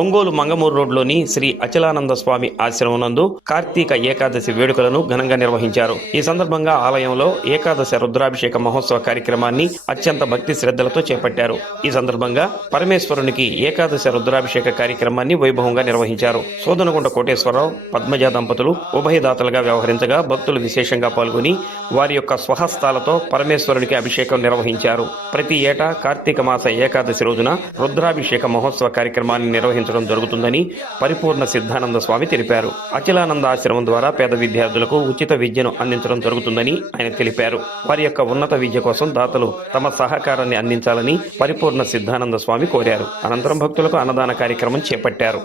ఒంగోలు మంగమూరు రోడ్లోని శ్రీ అచలానంద స్వామి ఆశ్రమం నందు కార్తీక ఏకాదశి వేడుకలను ఘనంగా నిర్వహించారు. ఈ సందర్భంగా ఆలయంలో ఏకాదశి రుద్రాభిషేక మహోత్సవ కార్యక్రమాన్ని అత్యంత భక్తి శ్రద్ధలతో చేపట్టారు. ఈ సందర్భంగా పరమేశ్వరునికి ఏకాదశి రుద్రాభిషేక కార్యక్రమాన్ని వైభవంగా నిర్వహించారు. సోదనగుండ కోటేశ్వరరావు, పద్మజ దంపతులు ఉభయదాతలుగా వ్యవహరించగా భక్తులు విశేషంగా పాల్గొని వారి యొక్క స్వహస్తాలతో పరమేశ్వరునికి అభిషేకం నిర్వహించారు. ప్రతి ఏటా కార్తీక మాస ఏకాదశి రోజున రుద్రాభిషేక మహోత్సవ కార్యక్రమాన్ని నిర్వహించడం జరుగుతుందని పరిపూర్ణ సిద్ధానంద స్వామి తెలిపారు. అచలానంద ఆశ్రమం ద్వారా పేద విద్యార్థులకు ఉచిత విద్యను అందించడం జరుగుతుందని ఆయన తెలిపారు. వారి యొక్క ఉన్నత విద్య కోసం దాతలు తమ సహకారాన్ని అందించాలని పరిపూర్ణ సిద్ధానంద స్వామి కోరారు. అనంతరం భక్తులకు అన్నదాన కార్యక్రమం చేపట్టారు.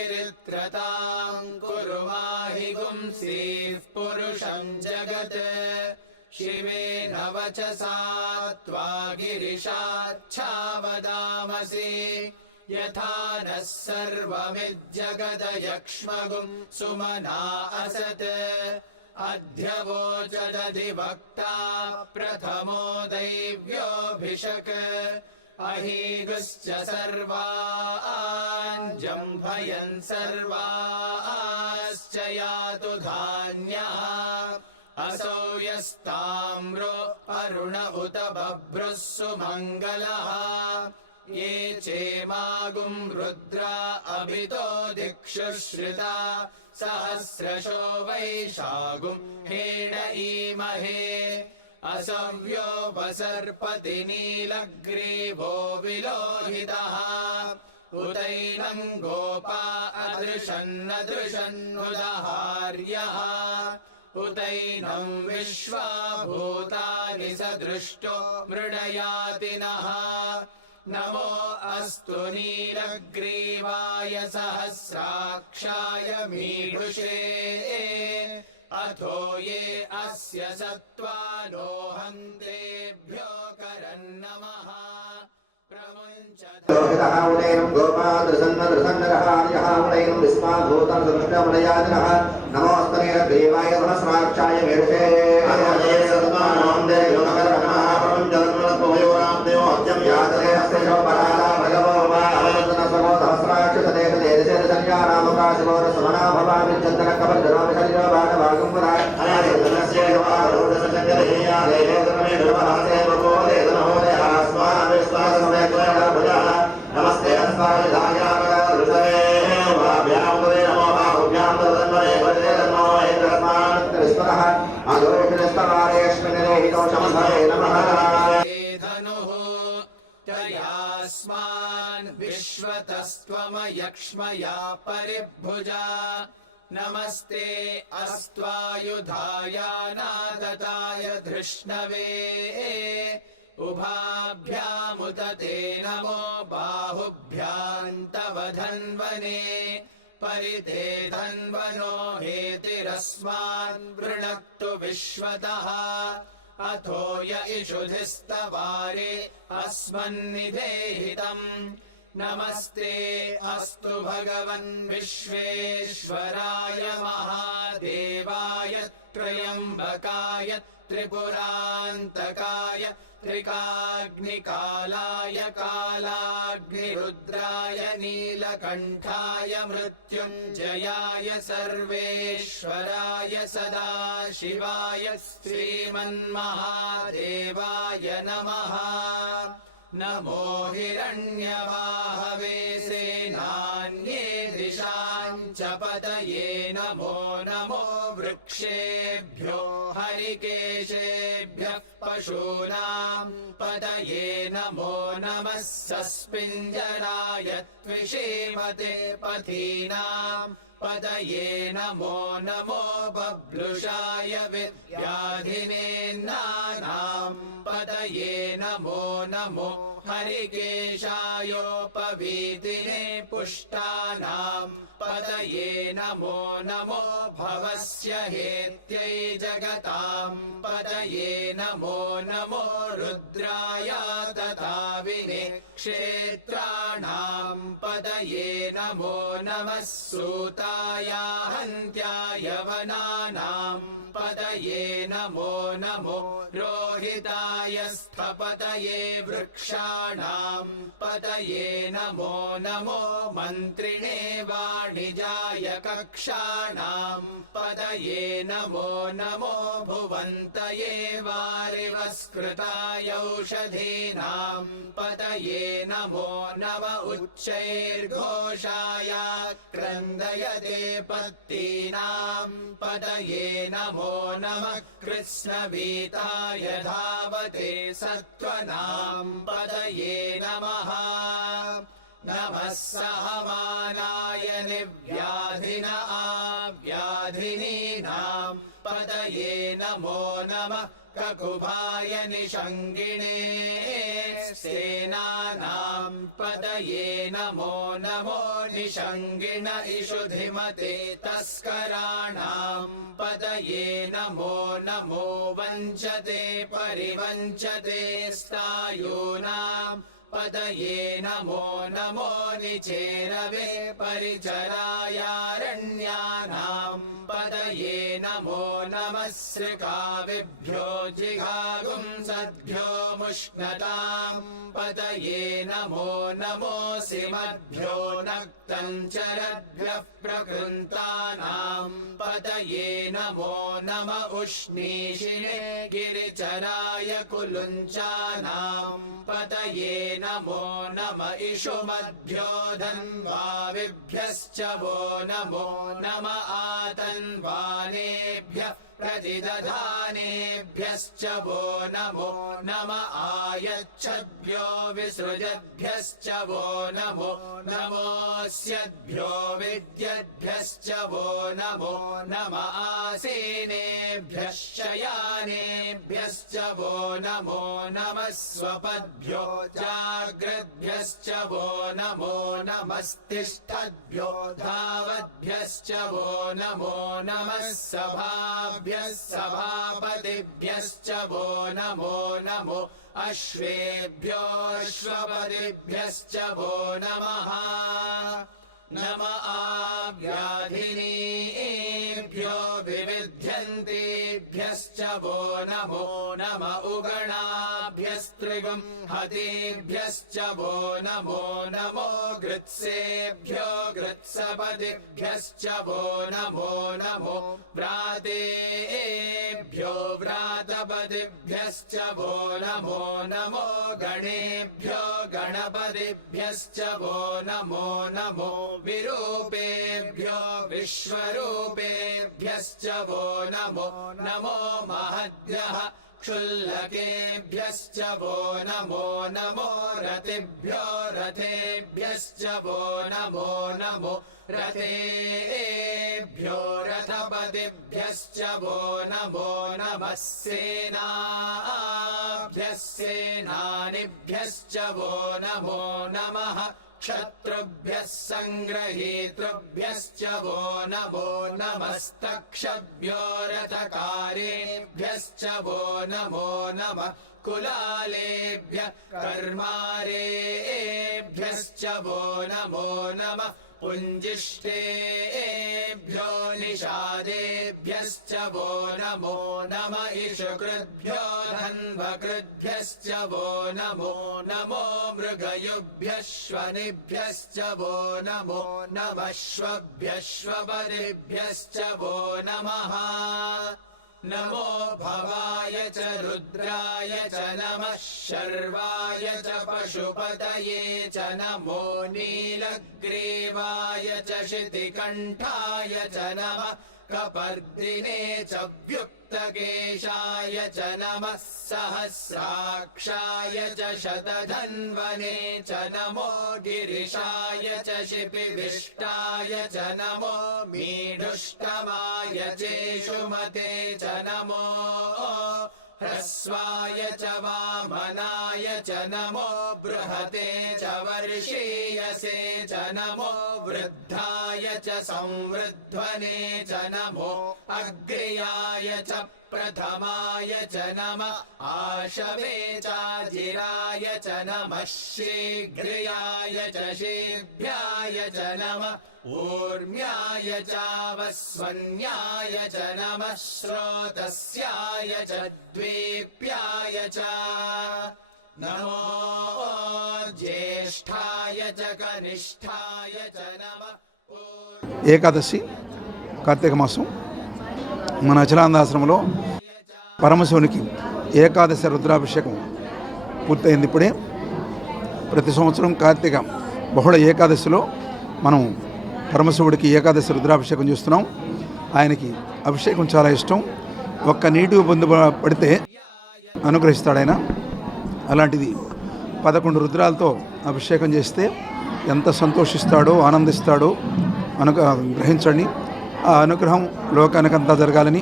शिवाङ्गिरित्रतां कुरु माहि गुंसीः पुरुषं जगत् शिवेन वचसा त्वा गिरिशाच्छावदामसि यथा नः सर्वमिज्जगदयक्ष्मगुं सुमना असत् अध्यवोचदधिवक्ता प्रथमो दैव्योऽभिषक् अहीगुश्च सर्वान् जम्भयन् सर्वाश्च यातु धान्यः असौ यस्ताम्रो अरुण उत बभ्रुः सुमङ्गलः ये चेमागुं रुद्रा अभितो दिक्षुश्रिता सहस्रशो वैशागुं हेड ईमहे असव्यो वसर्पति नीलग्रीवो विलोहितः उतैनं गोपा अदृशन्नदृशन्नुदहार्यः उतैनं विश्वा भूतानि सदृष्टो मृडयातिनः नमो अस्तु नीलग्रीवाय सहस्राक्षाय मीढुषे अथो ये अस्य सत्त्वानो हन्तेभ्यो करन्नमः नमोस्तनीलग्रीवाय सहस्राक्षाय मीढुषे नमस्ते विश्वतस्त्वमयक्ष्मया परिभुजा नमस्ते अस्त्वायुधाय नादताय धृष्णवे उभाभ्यामुदते नमो बाहुभ्यां तव धन्वने परिते धन्वनो हेतिरस्मान् वृणक्तु विश्वतः अथो य इषुधिस्तवारे अस्मन्निधेहितम् नमस्ते अस्तु भगवन् विश्वेश्वराय महादेवाय त्र्यम्बकाय त्रिपुरान्तकाय त्रिकाग्निकालाय कालाग्निरुद्राय नीलकण्ठाय मृत्युञ्जयाय सर्वेश्वराय सदाशिवाय श्रीमन्महादेवाय नमः नमो हिरण्यवाहवे सेनान्ये दिशां च पतये नमो नमो वृक्षेभ्यो हरिकेशेभ्यः पशूनां पतये नमो नमः सस्मिञ्जराय त्विषीमते पथीनां पतये नमो नमो बभ्लुषाय विद्याधिनेन्नानां पतये नमो नमो हरिकेशायोपवीतिने पुष्टानाम् पतये नमो नमो भवस्य हेत्यै जगताम् पतये नमो नमो रुद्राय तथा विनेक्षेत्राणाम् पतये नमो नमः सूताय हन्त्याय वनानाम् पतये नमो नमो रोहिताय स्थपतये वृक्षाणाम् पतये नमो नमो मन्त्रिणे वाणिजाय कक्षाणाम् पतये नमो नमो भुवन्तये वारिवस्कृताय औषधीनाम् पतये नमो नम उच्चैर्घोषाय क्रन्दयते पत्तीनाम् पतये नमो नमः कृष्णवीताय धावते सत्त्वनाम् पतये नमः नमः सहमानाय निव्याधिन आव्याधिनीनाम् पतये नमो नमः ककुभाय निषङ्गिणे सेनानाम् पतये नमो नमो निषङ्गिण इषुधिमते तस्कराणाम् पतये नमो नमो वञ्चते परिवञ्चते स्तायूनाम् पतये नमो नमो निचेरवे परिचरायारण्यानाम् पतये नमो नमः सृकाविभ्यो जिघागुंसद्भ्यो मुष्णताम् पतये नमो नमो सिमद्भ्यो नक्तञ्चरद्भ्यः प्रकृन्तानाम् पतये नमो नम उष्णीषिणे गिरिचराय कुलुञ्चानाम् पतये नमो नम इषुमद्भ्यो धन्वाविभ्यश्च वो नमो नम आतन्वानेभ्यः प्रतिदधानेभ्यश्च वो नमो नम आयच्छद्भ्यो विसृजद्भ्यश्च वो नमो नमोऽस्यद्भ्यो विद्यद्भ्यश्च वो नमो नम आसीनेभ्यः शयानेभ्यश्च वो नमो नमः स्वपद्भ्यो जाग्रद्भ्यश्च वो नमो नमस्तिष्ठद्भ्यो धावद्भ्यश्च वो नमो नमः सभाभ्यः सभापतिभ्यश्च वो नमो नमो अश्वेभ्यो अश्वपतिभ्यश्च वो नमः नम आव्याधिनीभ्यो विविध्यन्तेभ्यश्च वो नमो नम उगणाभ्यस्त्रिगुं हतेभ्यश्च वो नमो नमो गृत्सेभ्यो गृत्सपतिभ्यश्च वो नमो नमो व्रातेभ्यो व्रातपतिभ्यश्च वो नमो नमो गणेभ्यो गणपतिभ्यश्च वो नमो नमो विरूपेभ्यो विश्वरूपेभ्यश्च वो नमो नमो महद्भ्यः क्षुल्लकेभ्यश्च वो नमो नमो रतिभ्यो रथेभ्यश्च वो नमो नमो रथेभ्यो रथपतिभ्यश्च वो नमो नमः सेनाभ्यः सेनानिभ्यश्च वो नमो नमः क्षत्रुभ्यः सङ्ग्रहीतृभ्यश्च वो नमो नमस्तक्षभ्यो रथकारेभ्यश्च वो नमो नमः कुलालेभ्यः कर्मारेभ्यश्च वो नमो नमः पुञ्जिष्टेभ्यो निषादेभ्यश्च वो नमो नम इषुकृद्भ्यो धन्वकृद्भ्यश्च वो नमो नमो मृगयुभ्यः श्वनिभ्यश्च वो नमो नमश्वभ्यश्वपरिभ्यश्च वो नमः नमो भवाय च रुद्राय च नमः शर्वाय च पशुपतये च नमो नीलग्रीवाय च शितिकण्ठाय च नमः कपर्दिने च व्युक्तकेशाय च नमः सहस्राक्षाय च शतधन्वने च नमो गिरिशाय च शिपिविष्टाय च नमो मीढुष्टमाय चेषुमते च नमो ह्रस्वाय च वामनाय च नमो बृहते च वर्षीयसे च नमो वृद्धाय च संवृध्वने च नमो अग्र्याय च प्रथमाय च नमः आशवे चाजिराय च नमः शीघ्राय च शीघ्राय च नमः ऊर्म्याय चावस्वन्याय च नमः स्रोतस्याय च द्वीप्याय च नमो ज्येष्ठाय च कनिष्ठाय च नमः। ఏకాదశి కార్తీక మాసం మన అచలానందాశ్రమంలో పరమశివునికి ఏకాదశి రుద్రాభిషేకం పూర్తయింది. ఇప్పుడే ప్రతి సంవత్సరం కార్తీక బహుళ ఏకాదశిలో మనం పరమశివుడికి ఏకాదశి రుద్రాభిషేకం చేస్తున్నాం. ఆయనకి అభిషేకం చాలా ఇష్టం. ఒక్క నీటి పొందు పడితే అనుగ్రహిస్తాడు ఆయన. అలాంటిది 11 రుద్రాలతో అభిషేకం చేస్తే ఎంత సంతోషిస్తాడో ఆనందిస్తాడో గ్రహించండి. ఆ అనుగ్రహం లోకానికంతా జరగాలని,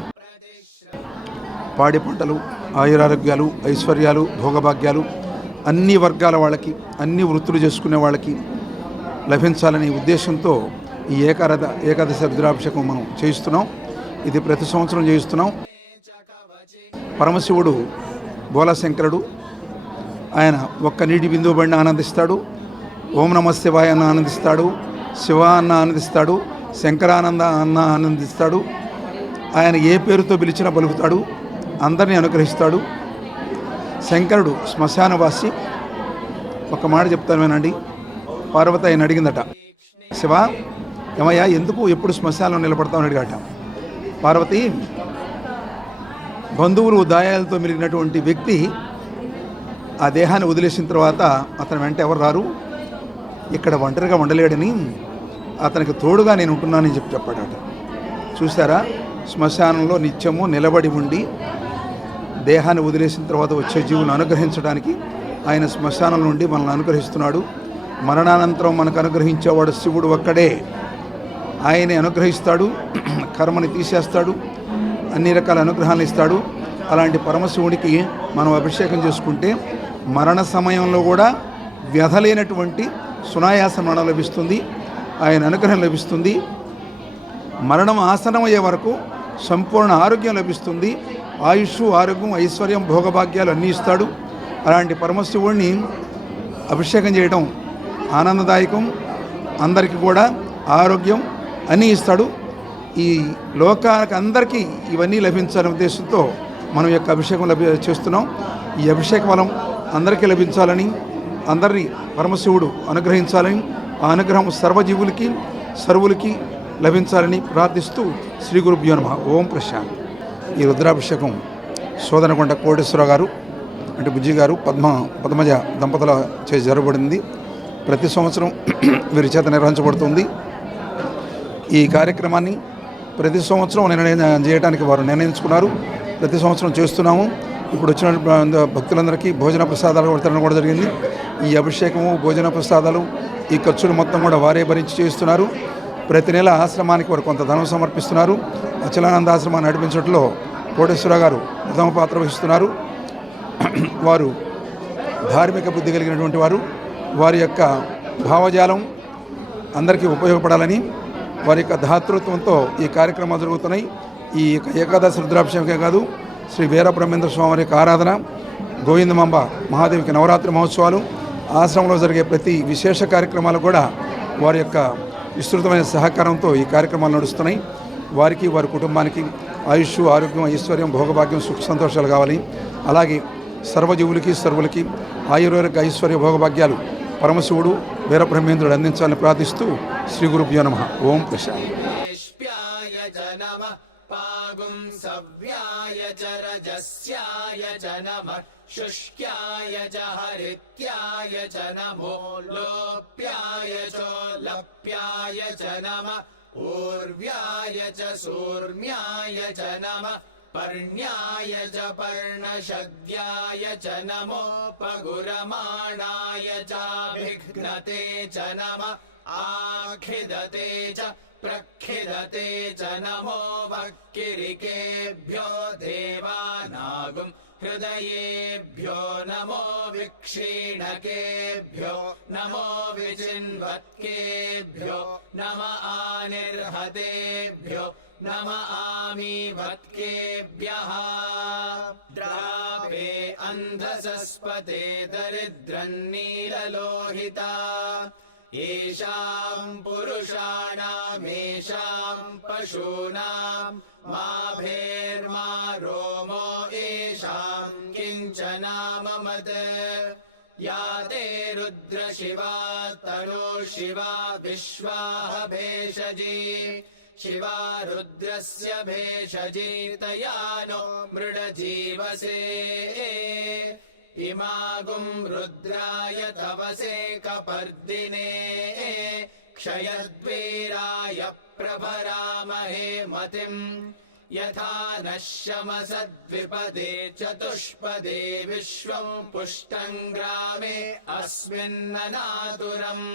పాడి పంటలు, ఆయురారోగ్యాలు, ఐశ్వర్యాలు, భోగభాగ్యాలు అన్ని వర్గాల వాళ్ళకి, అన్ని వృత్తులు చేసుకునే వాళ్ళకి లభించాలనే ఉద్దేశంతో ఈ ఏకాదశి రుద్రాభిషేకం మనం చేయిస్తున్నాం. ఇది ప్రతి సంవత్సరం చేయిస్తున్నాం. పరమశివుడు బోలాశంకరుడు. ఆయన ఒక్క నీటి బిందువు పడిన ఆనందిస్తాడు. ఓం నమ శివాయ అన్న ఆనందిస్తాడు, శివ అన్న ఆనందిస్తాడు, శంకరానంద అన్న ఆనందిస్తాడు. ఆయన ఏ పేరుతో పిలిచినా పలుకుతాడు, అందరినీ అనుగ్రహిస్తాడు. శంకరుడు శ్మశానవాసి. ఒక మాట చెప్తాను వినండి. పార్వతి ఆయన అడిగిందట, శివ ఏమయ్యా ఎందుకు ఎప్పుడు శ్మశానంలో నిలబడతామని అడిగాట. పార్వతి, బంధువులు దాయాలతో మెలిగినటువంటి వ్యక్తి ఆ దేహాన్ని వదిలేసిన తర్వాత అతని వెంట ఎవరు రారు, ఇక్కడ ఒంటరిగా ఉండలేడని అతనికి తోడుగా నేను ఉంటున్నానని చెప్పాడట. చూసారా, శ్మశానంలో నిత్యము నిలబడి ఉండి దేహాన్ని వదిలేసిన తర్వాత వచ్చే జీవులను అనుగ్రహించడానికి ఆయన శ్మశానం నుండి మనల్ని అనుగ్రహిస్తున్నాడు. మరణానంతరం మనకు అనుగ్రహించేవాడు శివుడు ఒక్కడే. ఆయనే అనుగ్రహిస్తాడు, కర్మని తీసేస్తాడు, అన్ని రకాల అనుగ్రహాలు ఇస్తాడు. అలాంటి పరమశివుడికి మనం అభిషేకం చేసుకుంటే మరణ సమయంలో కూడా వ్యధలేనటువంటి సునాయాస మరణం లభిస్తుంది, ఆయన అనుగ్రహం లభిస్తుంది. మరణం ఆసనమయ్యే వరకు సంపూర్ణ ఆరోగ్యం లభిస్తుంది. ఆయుష్, ఆరోగ్యం, ఐశ్వర్యం, భోగభాగ్యాలు అన్నీ ఇస్తాడు. అలాంటి పరమశివుడిని అభిషేకం చేయడం ఆనందదాయకం. అందరికీ కూడా ఆరోగ్యం అన్నీ ఇస్తాడు. ఈ లోకానికి అందరికీ ఇవన్నీ లభించాలనే ఉద్దేశంతో మనం యొక్క అభిషేకం చేస్తున్నాం. ఈ అభిషేక ఫలం అందరికీ లభించాలని, అందరినీ పరమశివుడు అనుగ్రహించాలని, ఆ అనుగ్రహం సర్వజీవులకి సర్వులకి లభించాలని ప్రార్థిస్తూ శ్రీ గురుభ్యో నమః. ఓం ప్రశాంత్. ఈ రుద్రాభిషేకం సోదనకొండ కోటేశ్వరరావు గారు అంటే బుజ్జి గారు పద్మజ దంపతుల చేసి జరగబడింది. ప్రతి సంవత్సరం వీరి చేత నిర్వహించబడుతుంది. ఈ కార్యక్రమాన్ని ప్రతి సంవత్సరం చేయడానికి వారు నిర్ణయించుకున్నారు. ప్రతి సంవత్సరం చేస్తున్నాము. ఇప్పుడు వచ్చిన భక్తులందరికీ భోజన ప్రసాదాలు వితరణ కూడా జరిగింది. ఈ అభిషేకము, భోజన ప్రసాదాలు, ఈ ఖర్చులు మొత్తం కూడా వారే భరించి చేస్తున్నారు. ప్రతి నెల ఆశ్రమానికి వారు కొంత ధనం సమర్పిస్తున్నారు. అచలానంద ఆశ్రమాన్ని నడిపించడంలో కోటేశ్వరరావు గారు ప్రథమ పాత్ర వహిస్తున్నారు. వారు ధార్మిక బుద్ధి కలిగినటువంటి వారు. వారి యొక్క భావజాలం అందరికీ ఉపయోగపడాలని వారి యొక్క ధాతృత్వంతో ఈ కార్యక్రమాలు జరుగుతున్నాయి. ఈ ఏకాదశి రుద్రాభిషేకమే కాదు, శ్రీ వీరబ్రహ్మేంద్ర స్వామి వారి యొక్క ఆరాధన, గోవిందమాంబ మహాదేవికి నవరాత్రి మహోత్సవాలు, ఆశ్రమంలో జరిగే ప్రతి విశేష కార్యక్రమాలు కూడా వారి యొక్క విస్తృతమైన సహకారంతో ఈ కార్యక్రమాలు నడుస్తున్నాయి. వారికి, వారి కుటుంబానికి ఆయుష్, ఆరోగ్యం, ఐశ్వర్యం, భోగభాగ్యం, సుఖ సంతోషాలు కావాలి. అలాగే సర్వజీవులకి సర్వులకి ఆయుర్వేద ఐశ్వర్య భోగభాగ్యాలు పరమశివుడు వీరబ్రహ్మేంద్రుడు అందించాలని ప్రార్థిస్తూ శ్రీ గురుభ్యో నమః. ఓం ప్రశాంత్. सव्याय च रजस्याय च नमः शुष्क्याय च हरित्याय च नमो लोप्याय चोलप्याय च नमः ऊर्व्याय च सूर्म्याय च नमः पर्ण्याय च पर्णशद्याय च नमो पगुरमाणाय चाभिघ्नते च नमः आखिदते च प्रखिदते च नमो वक्किरिकेभ्यो देवानागुं हृदयेभ्यो नमो विक्षीणकेभ्यो नमो विचिन्वत्केभ्यो नम आनिर्हतेभ्यो नम आमीभत्केभ्यः द्रापे अन्धसस्पते दरिद्रन्नीललोहिता येषाम् पुरुषाणामेषाम् पशूनाम् मा भेर्मा रोमो येषाम् किञ्चनाममत् या ते रुद्रशिवा तनो शिवा विश्वाह भेषजी शिवा रुद्रस्य भेषजी तया नो मृडजीवसे इमागुम् रुद्राय तवसे कपर्दिने क्षयद्वीराय प्रभरामहे मतिम् यथा नः शमसद्विपदे चतुष्पदे विश्वम् पुष्टम् ग्रामे अस्मिन्ननातुरम्